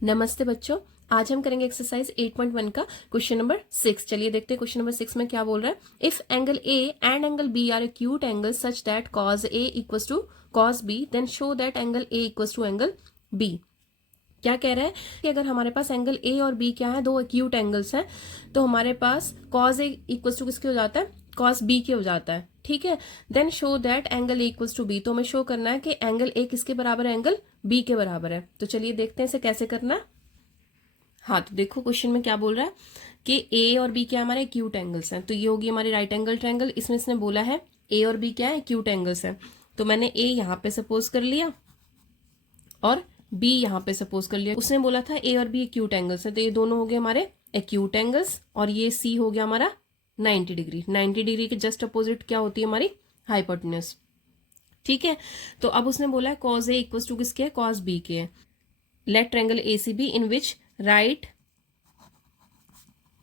नमस्ते बच्चों, आज हम करेंगे एक्सरसाइज 8.1 का क्वेश्चन नंबर 6। चलिए देखते हैं क्वेश्चन नंबर 6 में क्या बोल रहा है। If angle A and angle B are acute angle such that cos A equals to cos B, then show that angle A equals to angle B. क्या कह रहा है कि अगर हमारे पास एंगल ए और बी क्या है, दो एक्यूट एंगल्स हैं, तो हमारे पास कॉज ए इक्वल्स टू किसके हो जाता है, कॉस बी के हो जाता है। ठीक है, then show that angle A equals to B. तो हमें शो करना है कि एंगल ए किसके बराबर है, एंगल बी के बराबर है। तो चलिए देखते हैं इसे कैसे करना है। हाँ, तो देखो क्वेश्चन में क्या बोल रहा है कि ए और बी क्या हमारे एक्यूट एंगल्स हैं। तो ये होगी हमारी राइट एंगल ट्रायंगल। इसमें इसने बोला है ए और बी क्या है, एक्यूट एंगल्स हैं। तो मैंने ए यहाँ पे सपोज कर लिया और बी यहाँ पे सपोज कर लिया। उसने बोला था ए और बी एक्यूट एंगल्स हैं, तो ये दोनों हो गए हमारे एक्यूट एंगल्स। और ये सी हो गया हमारा 90 डिग्री। 90 डिग्री के जस्ट अपोजिट क्या होती है हमारी हाइपोटेन्यूज। ठीक है, तो अब उसने बोला है कॉज ए इक्वल्स टू किसके है, कॉस बी के है। Let triangle A C B in which right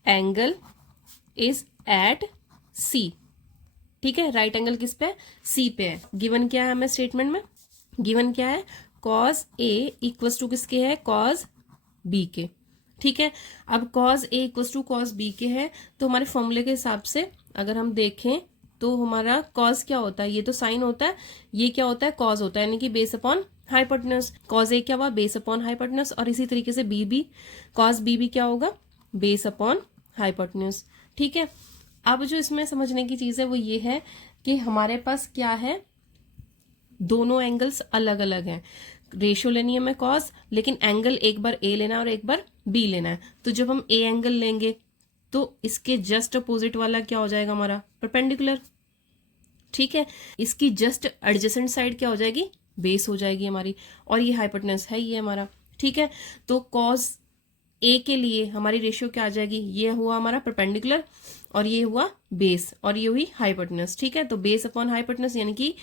angle is at C. ठीक है, राइट एंगल किस पे है, सी पे है। गिवन क्या है हमें स्टेटमेंट में, गिवन क्या है, कॉज ए इक्वल्स टू किसके है, कॉज बी के। ठीक है, अब cos A equals to cos B के है, तो हमारे फॉर्मूले के हिसाब से अगर हम देखें तो हमारा कॉज क्या होता है, ये तो साइन होता है, ये क्या होता है, कॉज होता है, यानी कि बेस अपॉन हाइपोटेन्यूज। कॉज ए क्या हुआ, बेस अपॉन हाइपोटेन्यूज। और इसी तरीके से बी भी, कॉज बी भी क्या होगा, बेस अपॉन हाइपोटेन्यूज। ठीक है, अब जो इसमें समझने की चीज है वो ये है कि हमारे पास क्या है, दोनों एंगल्स अलग अलग हैं। रेशियो लेनी है हमें कॉस, लेकिन एंगल एक बार ए लेना है और एक बार बी लेना है। तो जब हम ए एंगल लेंगे तो इसके जस्ट अपोजिट वाला क्या हो जाएगा हमारा, परपेंडिकुलर। ठीक है, इसकी जस्ट एडजेसेंट साइड क्या हो जाएगी, बेस हो जाएगी हमारी। और ये हाइपोटेन्यूज है ये हमारा। ठीक है, तो कॉस ए के लिए हमारी रेशियो क्या आ जाएगी, ये हुआ हमारा परपेंडिकुलर और ये हुआ बेस और ये हुई हाइपोटेन्यूज। ठीक है, तो बेस अपॉन हाइपोटेन्यूज यानी कि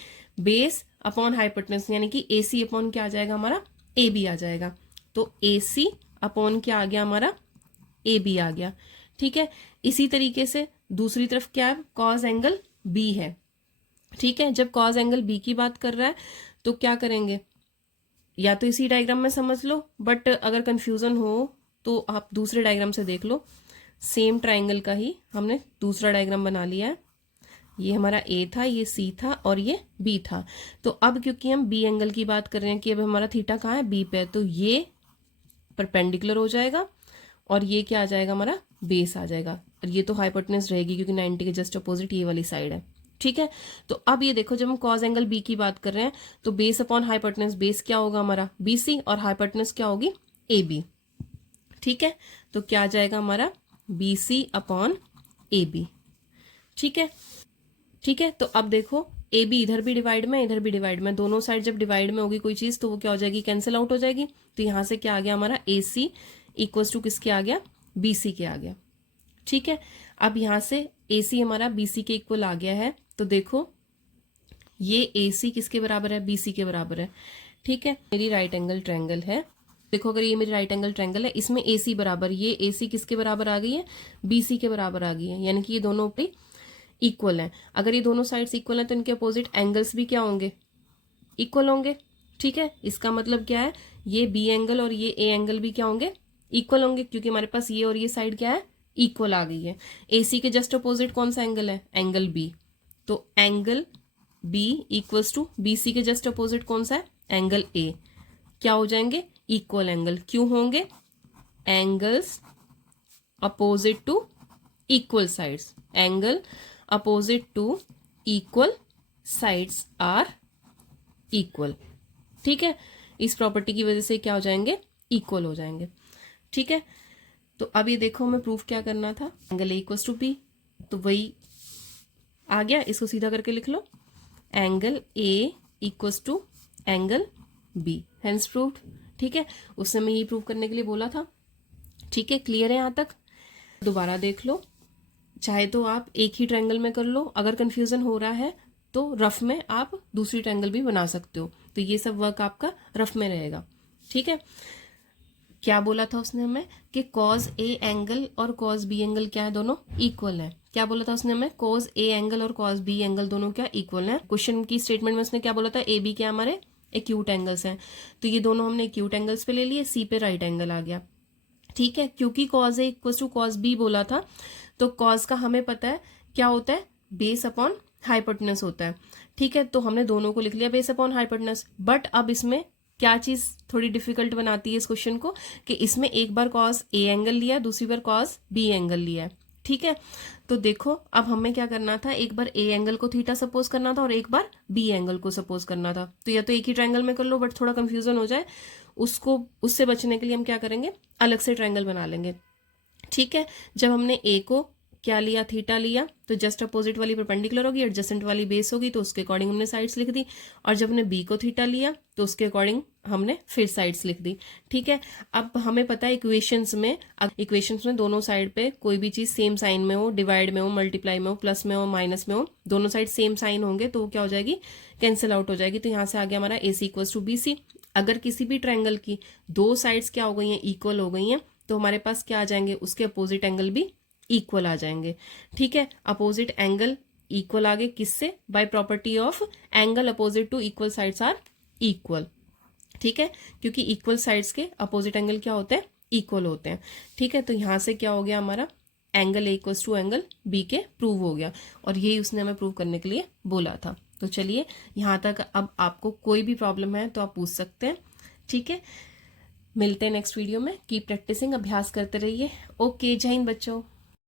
बेस अपॉन हाइपोटेन्यूज यानी कि ए सी अपॉन क्या आ जाएगा हमारा, ए बी आ जाएगा। तो ए सी अपॉन क्या आ गया हमारा, ए बी आ गया। ठीक है, इसी तरीके से दूसरी तरफ क्या है, कॉज एंगल बी है। ठीक है, जब कॉज एंगल बी की बात कर रहा है तो क्या करेंगे, या तो इसी डायग्राम में समझ लो, बट अगर कंफ्यूजन हो तो आप दूसरे डायग्राम से देख लो। सेम ट्राइंगल का ही हमने दूसरा डायग्राम बना लिया है। ये हमारा ए था, ये सी था और ये बी था। तो अब क्योंकि हम बी एंगल की बात कर रहे हैं कि अब हमारा थीटा कहाँ है, बी पे, तो ये परपेंडिकुलर हो जाएगा और ये क्या आ जाएगा हमारा, बेस आ जाएगा। और ये तो हाइपोटेन्यूज रहेगी क्योंकि 90 के जस्ट अपोजिट ये वाली साइड है। ठीक है, तो अब ये देखो जब हम कॉज एंगल बी की बात कर रहे हैं तो बेस अपॉन हाइपोटेन्यूज, बेस क्या होगा हमारा बी सी और हाइपोटेन्यूज क्या होगी ए बी। ठीक है, तो क्या आ जाएगा हमारा B C upon A B. ठीक है, ठीक है, तो अब देखो ए बी इधर भी डिवाइड में, इधर भी डिवाइड में, दोनों साइड जब डिवाइड में होगी कोई चीज तो वो क्या हो जाएगी, कैंसिल आउट हो जाएगी। तो यहां से क्या आ गया हमारा ए सी इक्वल्स टू किसके आ गया, बी सी के आ गया। ठीक है, अब यहां से ए सी हमारा बी सी के इक्वल आ गया है। तो देखो ये ए सी किसके बराबर है, बी सी के बराबर है। ठीक है, मेरी राइट एंगल ट्रायंगल है। देखो अगर ये मेरी राइट एंगल ट्रायंगल है, इसमें ए सी बराबर, ये ए सी किसके बराबर आ गई है, बी सी के बराबर आ गई है, यानी कि ये दोनों इक्वल हैं। अगर ये दोनों साइड्स इक्वल हैं तो इनके अपोजिट एंगल्स भी क्या होंगे, इक्वल होंगे। ठीक है, इसका मतलब क्या है, ये बी एंगल और ये ए एंगल भी क्या होंगे, इक्वल होंगे, क्योंकि हमारे पास ये और ये साइड क्या है, इक्वल आ गई है। ए सी के जस्ट अपोजिट कौन सा एंगल है, एंगल बी। तो angle B equals to B C के जस्ट अपोजिट कौन सा है, एंगल ए। क्या हो जाएंगे, इक्वल एंगल। क्यों होंगे, angles opposite to equal sides, angle opposite to equal sides are equal. ठीक है, इस प्रॉपर्टी की वजह से क्या हो जाएंगे, इक्वल हो जाएंगे। ठीक है, तो अब ये देखो हमें प्रूफ क्या करना था, angle A equals to B, तो वही आ गया, इसको सीधा करके लिख लो, angle A equals to angle B, hence proved. ठीक है, उस समय ही प्रूव करने के लिए बोला था। ठीक है, क्लियर है यहाँ तक। दोबारा देख लो, चाहे तो आप एक ही ट्रायंगल में कर लो, अगर कंफ्यूजन हो रहा है तो रफ में आप दूसरी ट्रायंगल भी बना सकते हो। तो ये सब वर्क आपका रफ में रहेगा। ठीक है, क्या बोला था उसने हमें कि कॉज ए एंगल और कॉज बी एंगल क्या है, दोनों इक्वल है। क्या बोला था उसने हमें, कॉज ए एंगल और कॉज बी एंगल दोनों क्या इक्वल है। क्वेश्चन की स्टेटमेंट में उसने क्या बोला था, ए बी क्या हमारे एक्यूट एंगल्स हैं, तो ये दोनों हमने एक्यूट एंगल्स पे ले लिए, सी पे राइट एंगल आ गया। ठीक है, क्योंकि cos A equal to cos B बोला था, तो कॉज का हमें पता है क्या होता है, बेस अपॉन हाइपोटेनस होता है। ठीक है, तो हमने दोनों को लिख लिया बेस अपॉन हाइपोटेनस। बट अब इसमें क्या चीज थोड़ी डिफिकल्ट बनाती है इस क्वेश्चन को, कि इसमें एक बार कॉज ए एंगल लिया, दूसरी बार कॉज बी एंगल लिया है। ठीक है, तो देखो अब हमें क्या करना था, एक बार ए एंगल को थीटा सपोज करना था और एक बार बी एंगल को सपोज करना था। तो या तो एक ही ट्रायंगल में कर लो, बट थोड़ा कंफ्यूजन हो जाए, उसको उससे बचने के लिए हम क्या करेंगे, अलग से ट्रायंगल बना लेंगे। ठीक है, जब हमने ए को क्या लिया, थीटा लिया, तो जस्ट अपोजिट वाली परपेंडिकुलर होगी, एडजेसेंट वाली बेस होगी, तो उसके अकॉर्डिंग हमने साइड्स लिख दी। और जब हमने बी को थीटा लिया तो उसके अकॉर्डिंग हमने फिर साइड्स लिख दी। ठीक है, अब हमें पता है इक्वेशंस में दोनों साइड पे कोई भी चीज सेम साइन में हो, डिवाइड में हो, मल्टीप्लाई में हो, प्लस में हो, माइनस में हो, दोनों साइड सेम साइन होंगे तो क्या हो जाएगी, कैंसिल आउट हो जाएगी। तो यहाँ से आ गया हमारा ए सी इक्वल टू बी सी। अगर किसी भी ट्रायंगल की दो साइड्स क्या हो गई हैं, इक्वल हो गई हैं, तो हमारे पास क्या आ जाएंगे, उसके अपोजिट एंगल भी इक्वल आ जाएंगे। ठीक है, अपोजिट एंगल इक्वल आ गए किससे, by property of angle opposite to equal sides are equal. ठीक है, क्योंकि इक्वल साइड्स के अपोजिट एंगल क्या होते हैं, इक्वल होते हैं। ठीक है, तो यहां से क्या हो गया, हमारा angle A equals to angle B के प्रूव हो गया, और यही उसने हमें प्रूव करने के लिए बोला था। तो चलिए यहां तक, अब आपको कोई भी प्रॉब्लम है तो आप पूछ सकते हैं। ठीक है, मिलते हैं नेक्स्ट वीडियो में। कीप प्रैक्टिसिंग, अभ्यास करते रहिए। ओके, जय हिंद बच्चों।